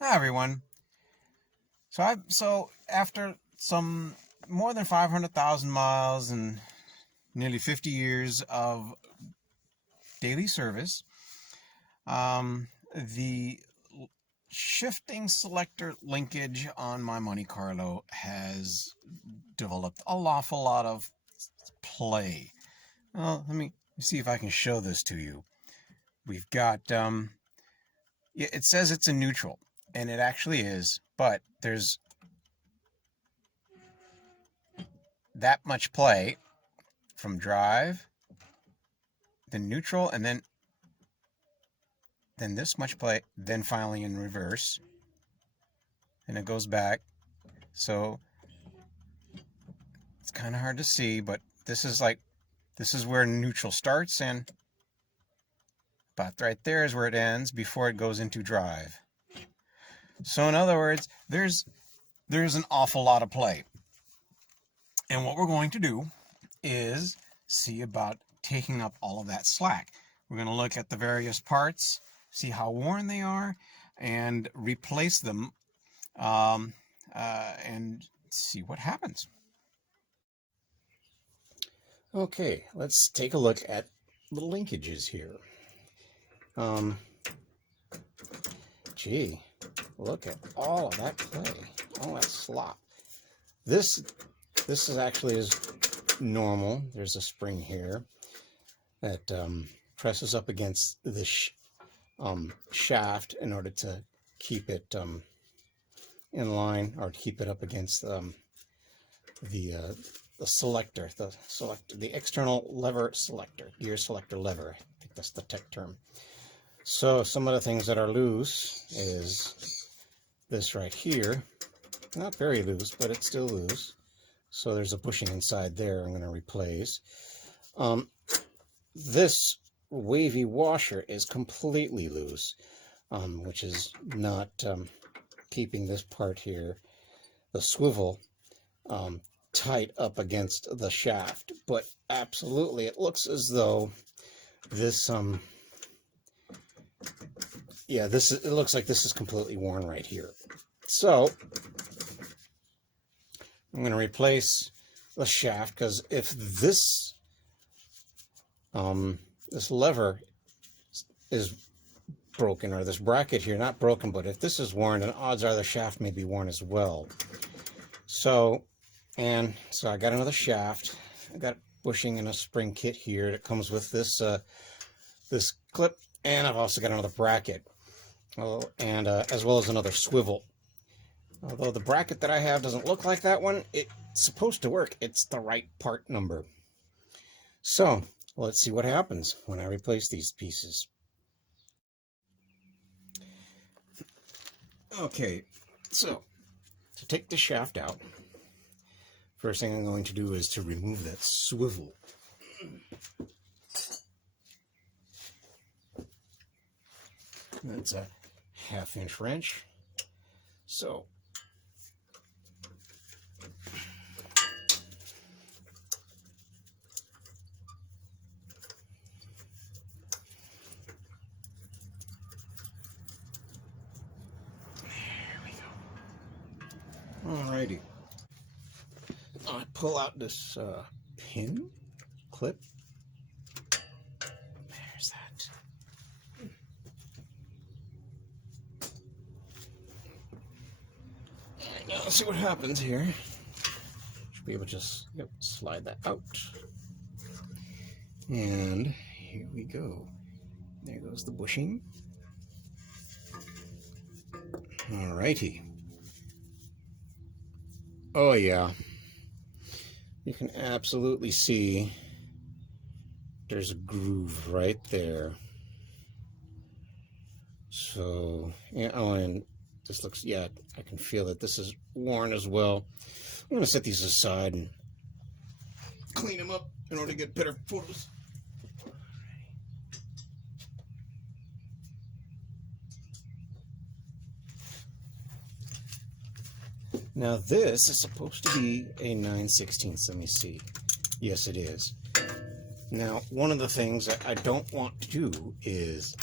Hi everyone. So after some more than 500,000 miles and nearly 50 years of daily service, the shifting selector linkage on my Monte Carlo has developed an awful lot of play. Well, let me see if I can show this to you. We've got it says it's a neutral, and it actually is, but there's that much play from drive, then neutral, and then this much play, then finally in reverse, and it goes back. So it's kind of hard to see, but this is where neutral starts, and about right there is where it ends before it goes into drive. So in other words, there's an awful lot of play. And what we're going to do is see about taking up all of that slack. We're going to look at the various parts, see how worn they are, and replace them, and see what happens. Okay, let's take a look at the linkages here. Gee, look at all of that play, all that slop. This is normal. There's a spring here that presses up against the shaft in order to keep it in line, or to keep it up against the selector, the external lever selector, gear selector lever. I think that's the tech term. So some of the things that are loose is this right here. Not very loose, but it's still loose. So there's a bushing inside there I'm going to replace. This wavy washer is completely loose, which is not keeping this part here, the swivel, tight up against the shaft. But absolutely, it looks as though this, it looks like this is completely worn right here. So I'm going to replace the shaft, because if this this lever is broken, or this bracket here not broken, but if this is worn, then odds are the shaft may be worn as well. So I got another shaft. I got bushing and a spring kit here that comes with this this clip, and I've also got another bracket, and as well as another swivel. Although the bracket that I have doesn't look like that one, it's supposed to work. It's the right part number. So let's see what happens when I replace these pieces. Okay, so to take the shaft out, first thing I'm going to do is to remove that swivel. That's a 1/2-inch wrench. So alrighty, I pull out this pin clip. There's that. Alright, now let's see what happens here. Should be able to just slide that out. And here we go. There goes the bushing. Alrighty. Oh yeah, you can absolutely see there's a groove right there. So, and this looks, I can feel that this is worn as well. I'm going to set these aside and clean them up in order to get better photos. Now this is supposed to be a 9/16. Let me see. Yes, it is. Now, one of the things that I don't want to do is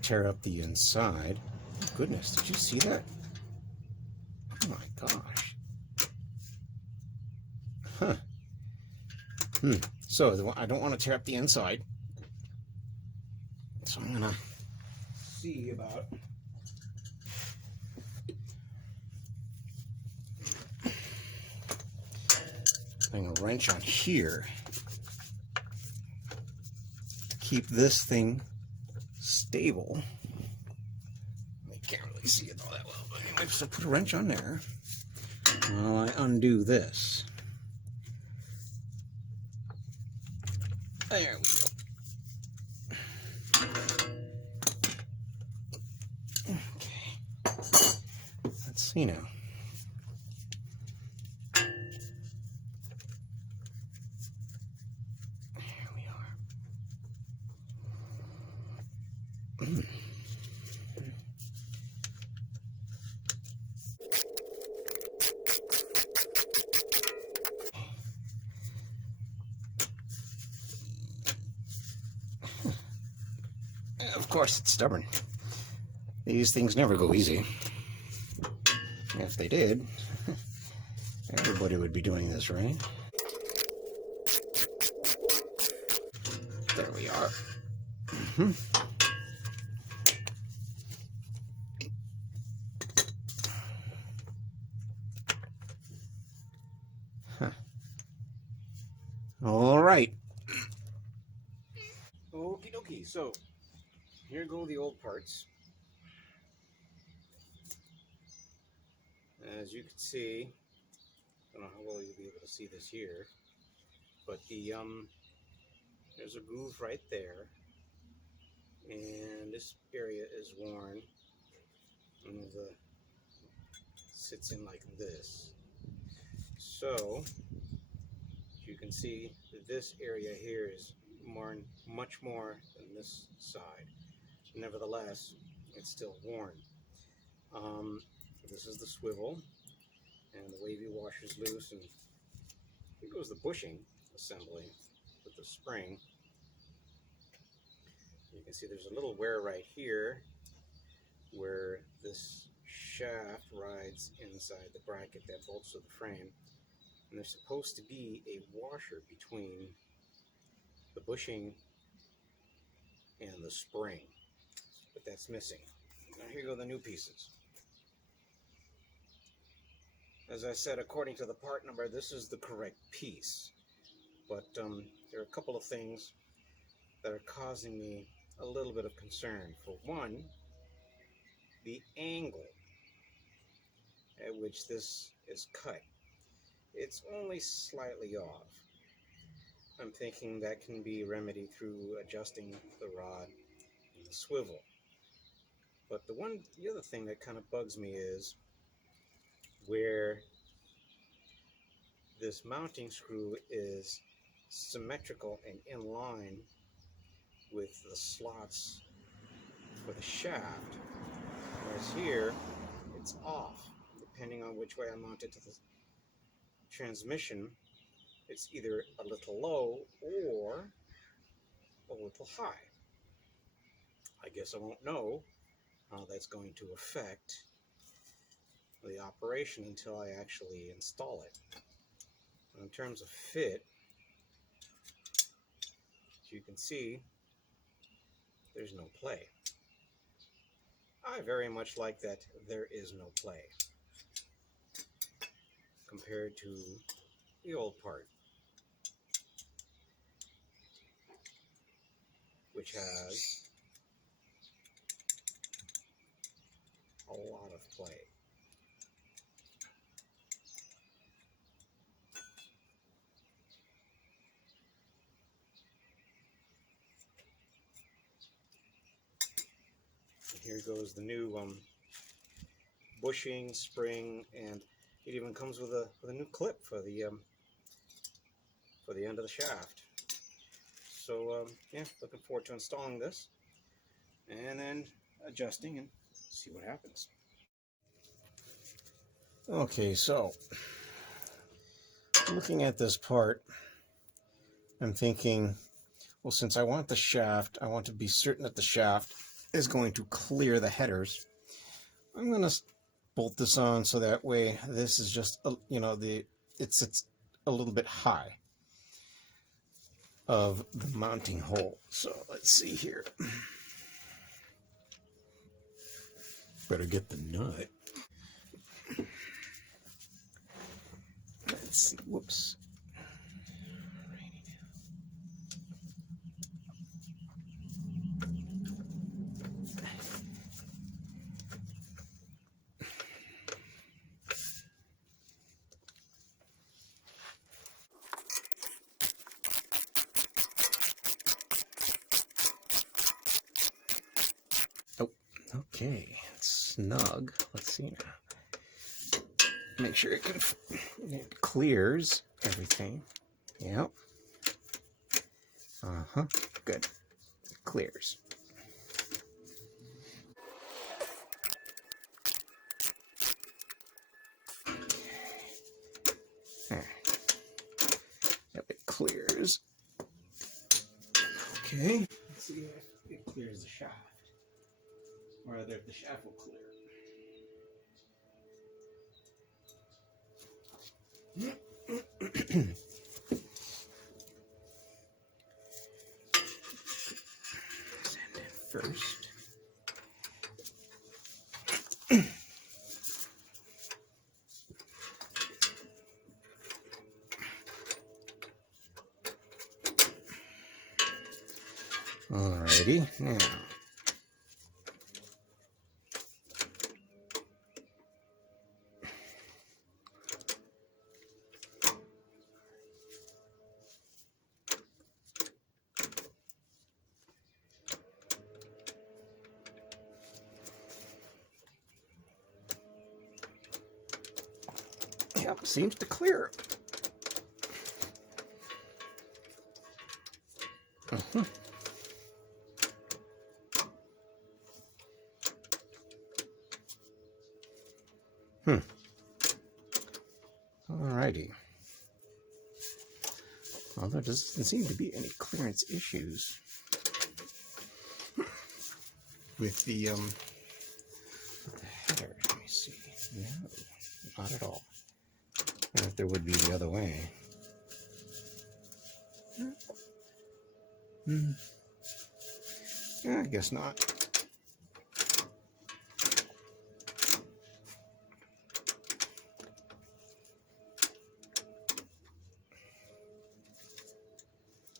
tear up the inside. Goodness, did you see that? Oh my gosh. Huh. So I don't want to tear up the inside. So I'm gonna see about putting a wrench on here to keep this thing stable. I can't really see it all that well, but anyway, so put a wrench on there while I undo this. There we go. Okay. Let's see now. There we are. Of course, it's stubborn. These things never go easy. If they did, everybody would be doing this, right? There we are. Huh. All right. Okie dokie. So here go the old parts. As you can see, I don't know how well you'll be able to see this here, but there's a groove right there, and this area is worn, and sits in like this. So you can see that this area here is much more than this side. Nevertheless, it's still worn. This is the swivel, and the wavy washer's loose, and here goes the bushing assembly with the spring. You can see there's a little wear right here where this shaft rides inside the bracket that bolts to the frame, and there's supposed to be a washer between the bushing and the spring, but that's missing. Now here go the new pieces. As I said, according to the part number, this is the correct piece, but there are a couple of things that are causing me a little bit of concern. For one, the angle at which this is cut. It's only slightly off. I'm thinking that can be remedied through adjusting the rod and the swivel. But the other thing that kind of bugs me is where this mounting screw is symmetrical and in line with the slots for the shaft, whereas here it's off. Depending on which way I mount it to the transmission, it's either a little low or a little high. I guess I won't know how that's going to affect the operation until I actually install it. In terms of fit, as you can see, there's no play. I very much like that there is no play compared to the old part, which has a lot of play. And here goes the new bushing, spring, and it even comes with a new clip for the end of the shaft. So yeah, looking forward to installing this and then adjusting and see what happens. Okay, so looking at this part, I'm thinking, well, since I want the shaft, I want to be certain that the shaft is going to clear the headers. I'm gonna bolt this on so that way this is just you know, it's a little bit high of the mounting hole. So let's see here. Better get the nut. Let's see. Whoops. Oh, okay. It's snug. Let's see now. Make sure it clears everything. Yep. Good. Clears. There. Yep, it clears. Okay. Let's see if it clears the shaft. Or rather, if the shaft will clear. Send it first. Alrighty, now. Yep, seems to clear. Alrighty. Well, there doesn't seem to be any clearance issues with the header. Let me see. No, not at all. I wonder if there would be the other way. I guess not.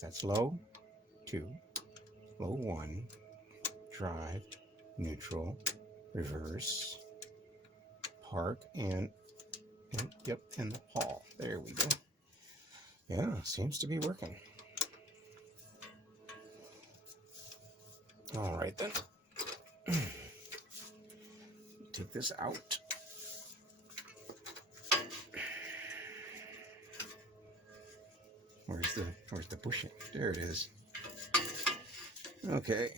That's low 2, low 1, drive, neutral, reverse, park, and yep, and the pawl. There we go. Yeah, seems to be working. All right then. Take this out. Where's the bushing? There it is. Okay.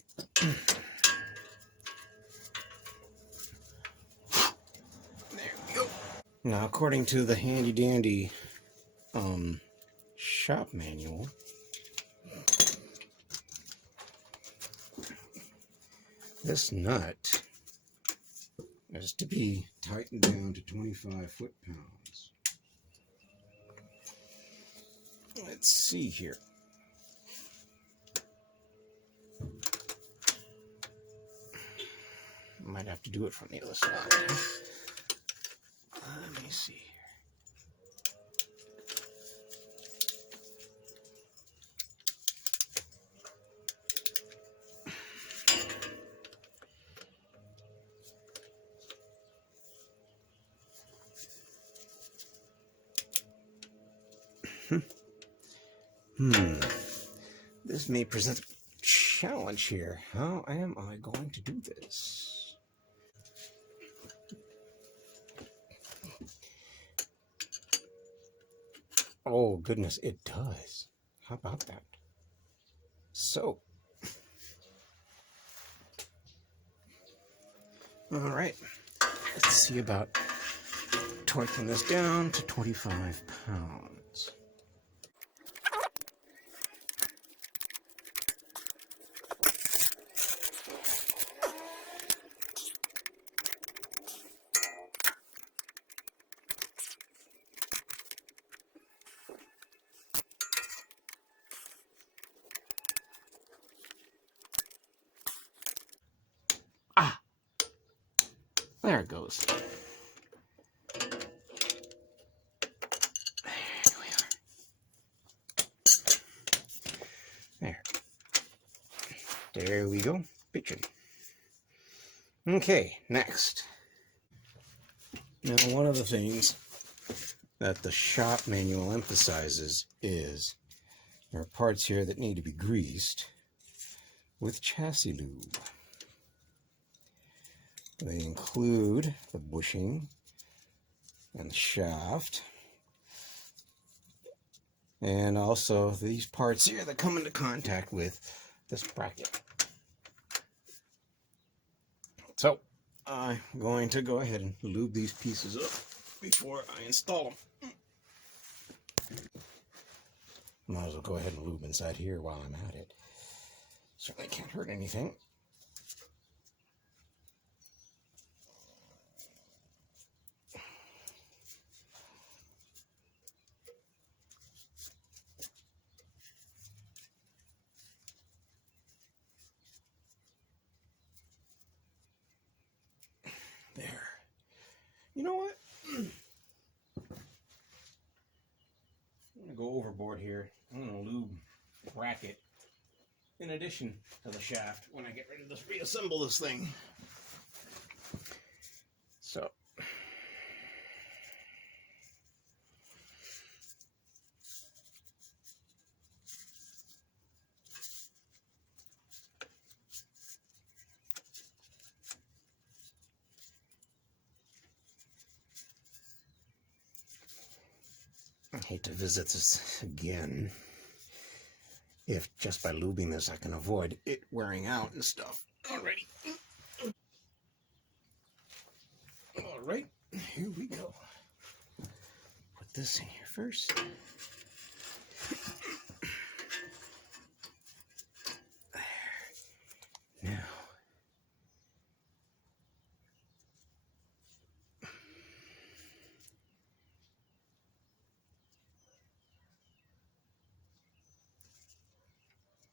There we go. Now, according to the handy dandy shop manual, this nut is to be tightened down to 25 foot-pounds. Let's see here. Might have to do it from the other side. Let me see here. This may present a challenge here. How am I going to do this? Oh, goodness, it does. How about that? So, all right, let's see about torquing this down to 25 pounds. There it goes. There. There we go. Bitchin'. Okay, next. Now, one of the things that the shop manual emphasizes is there are parts here that need to be greased with chassis lube. They include the bushing and the shaft, and also these parts here that come into contact with this bracket. So I'm going to go ahead and lube these pieces up before I install them. Might as well go ahead and lube inside here while I'm at it. Certainly can't hurt anything. There. You know what? I'm going to go overboard here. I'm going to lube the bracket in addition to the shaft when I get ready to reassemble this thing. So. I hate to visit this again. If just by lubing this I can avoid it wearing out and stuff. Alrighty. Alright, here we go. Put this in here first. There. Now.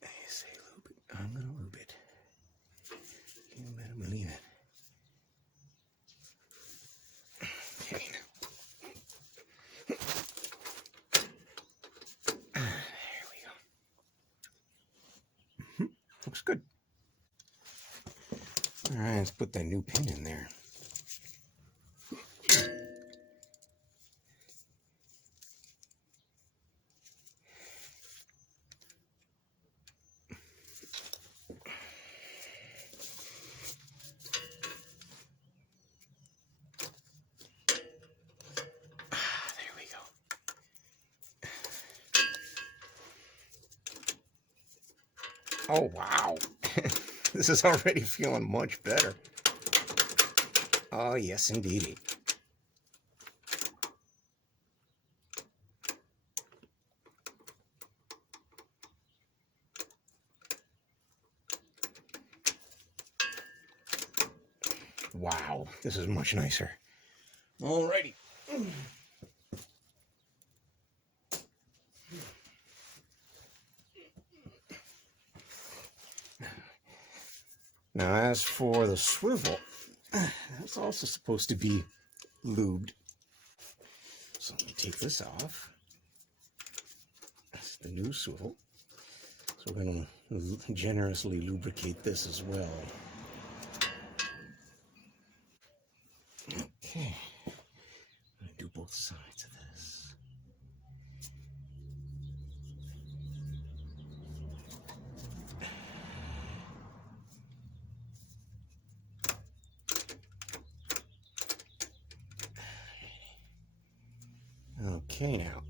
I say lube it. I'm gonna lube it. You better believe it. Okay, now. There we go. Looks good. Alright, let's put that new pin in there. Oh, wow. This is already feeling much better. Oh, yes, indeedy. Wow, this is much nicer. Alrighty. Now, as for the swivel, that's also supposed to be lubed. So let me take this off. That's the new swivel. So we're going to generously lubricate this as well. Okay. I'm going to do both sides of this. Okay, now.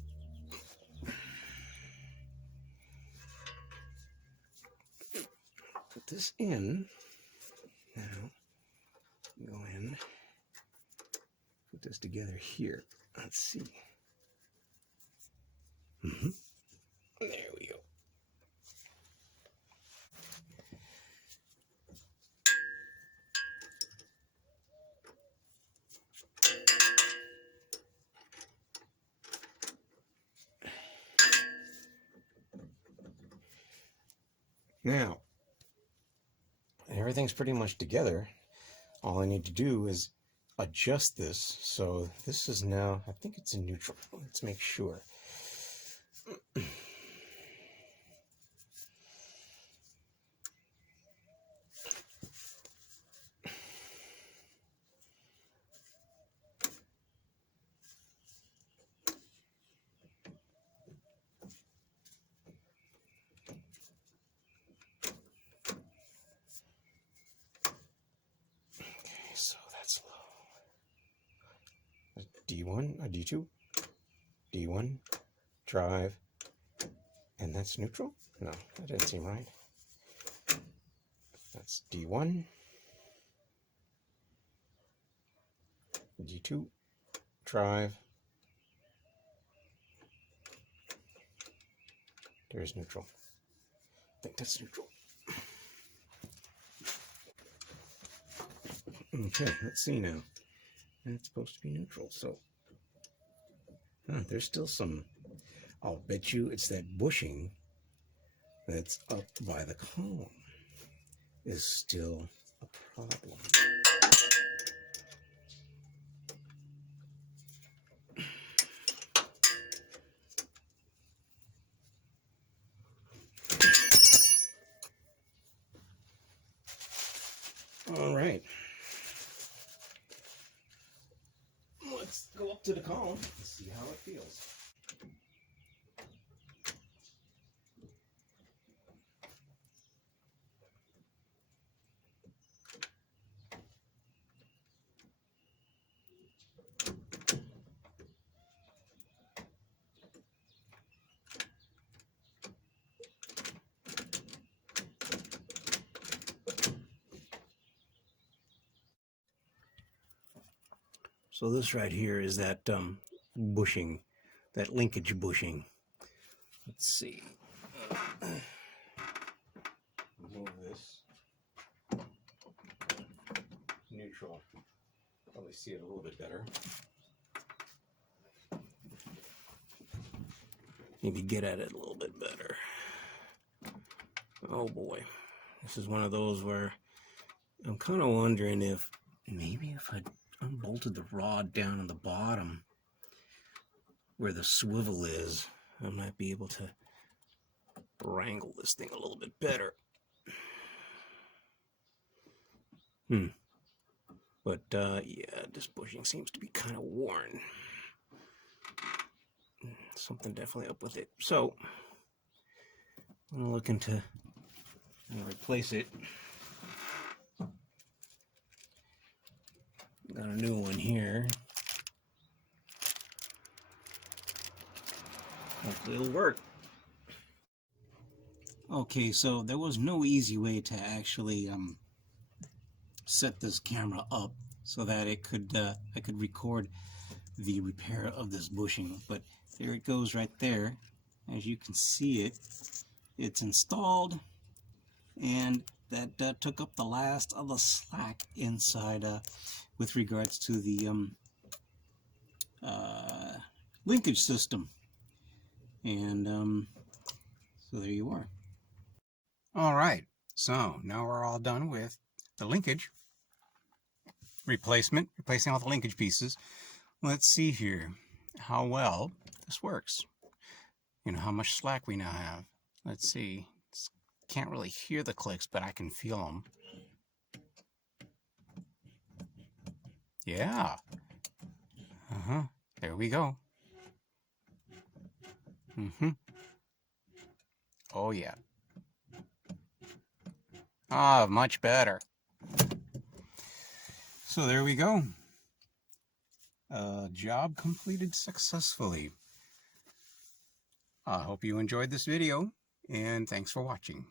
Put this in. Now, go in. Put this together here. Let's see. There we go. Now, everything's pretty much together. All I need to do is adjust this. So this is now, I think it's in neutral. Let's make sure. So that's low. D1, a D2, D1, drive, and that's neutral? No, that didn't seem right. That's D1, D2, drive, there's neutral. I think that's neutral. Okay, let's see now. That's supposed to be neutral, so there's still some. I'll bet you it's that bushing that's up by the column is still a problem. All right. Let's go up to the column and see how it feels. So this right here is that bushing, that linkage bushing. Let's see. Move this. Neutral. Probably see it a little bit better. Maybe get at it a little bit better. Oh boy. This is one of those where I'm kind of wondering if maybe if I unbolted the rod down on the bottom where the swivel is, I might be able to wrangle this thing a little bit better. But yeah, this bushing seems to be kind of worn. Something definitely up with it. So I'm gonna look into replace it. Got a new one here. Hopefully it'll work. Okay, so there was no easy way to actually set this camera up so that it could I could record the repair of this bushing, but there it goes right there. As you can see it, it's installed, and that took up the last of the slack inside with regards to the linkage system. And so there you are. All right, so now we're all done with the linkage replacing all the linkage pieces. Let's see here how well this works. You know, how much slack we now have. Let's see. Can't really hear the clicks, but I can feel them. Yeah. There we go. Oh yeah. Ah, much better. So there we go. Job completed successfully. I hope you enjoyed this video, and thanks for watching.